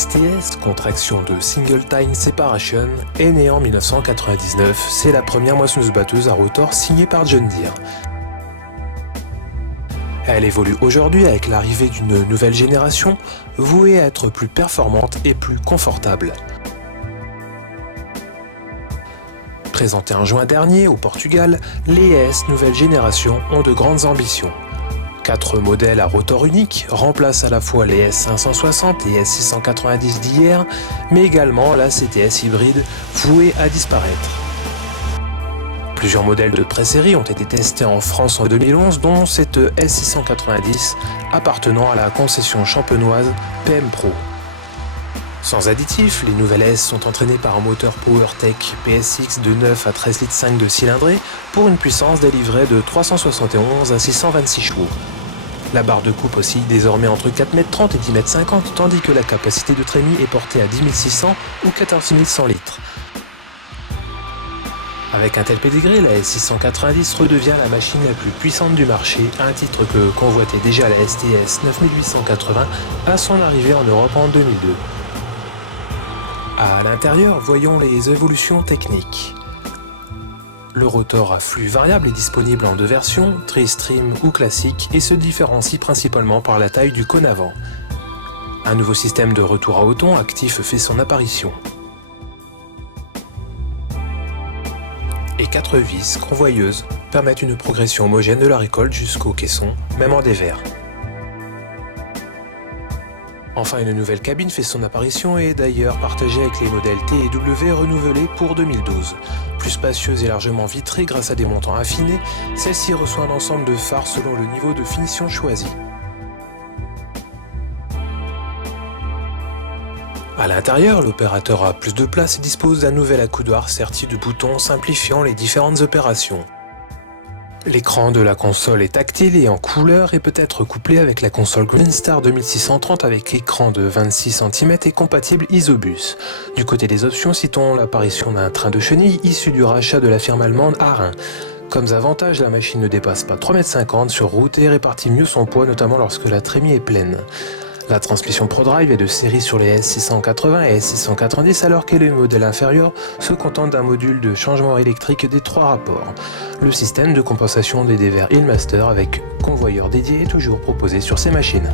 STS, contraction de Single Time Separation, est née en 1999. C'est la première moissonneuse-batteuse à rotor signée par John Deere. Elle évolue aujourd'hui avec l'arrivée d'une nouvelle génération, vouée à être plus performante et plus confortable. Présentée en juin dernier au Portugal, les ES nouvelle génération ont de grandes ambitions. 4 modèles à rotor unique remplacent à la fois les S560 et S690 d'hier, mais également la CTS hybride vouée à disparaître. Plusieurs modèles de pré-série ont été testés en France en 2011, dont cette S690 appartenant à la concession champenoise PM Pro. Sans additifs, les nouvelles S sont entraînées par un moteur PowerTech PSX de 9 à 13 litres 5 de cylindrée pour une puissance délivrée de 371 à 626 chevaux. La barre de coupe oscille désormais entre 4,30 m et 10,50 m, tandis que la capacité de trémie est portée à 10 600 ou 14 100 litres. Avec un tel pédigré, la S690 redevient la machine la plus puissante du marché, un titre que convoitait déjà la STS 9880 à son arrivée en Europe en 2002. À l'intérieur, voyons les évolutions techniques. Le rotor à flux variable est disponible en 2 versions, tri-stream ou classique, et se différencie principalement par la taille du cône avant. Un nouveau système de retour à Othon actif fait son apparition. Et 4 vis convoyeuses permettent une progression homogène de la récolte jusqu'au caisson, même en dévers. Enfin, une nouvelle cabine fait son apparition et est d'ailleurs partagée avec les modèles T et W renouvelés pour 2012. Plus spacieuse et largement vitrée grâce à des montants affinés, celle-ci reçoit un ensemble de phares selon le niveau de finition choisi. À l'intérieur, l'opérateur a plus de place et dispose d'un nouvel accoudoir serti de boutons simplifiant les différentes opérations. L'écran de la console est tactile et en couleur et peut être couplé avec la console Greenstar 2630 avec écran de 26 cm et compatible Isobus. Du côté des options, citons l'apparition d'un train de chenille issu du rachat de la firme allemande Arin. Comme avantage, la machine ne dépasse pas 3,50 m sur route et répartit mieux son poids, notamment lorsque la trémie est pleine. La transmission ProDrive est de série sur les S680 et S690 alors que les modèles inférieurs se contentent d'un module de changement électrique des 3 rapports. Le système de compensation des dévers Hillmaster avec convoyeur dédié est toujours proposé sur ces machines.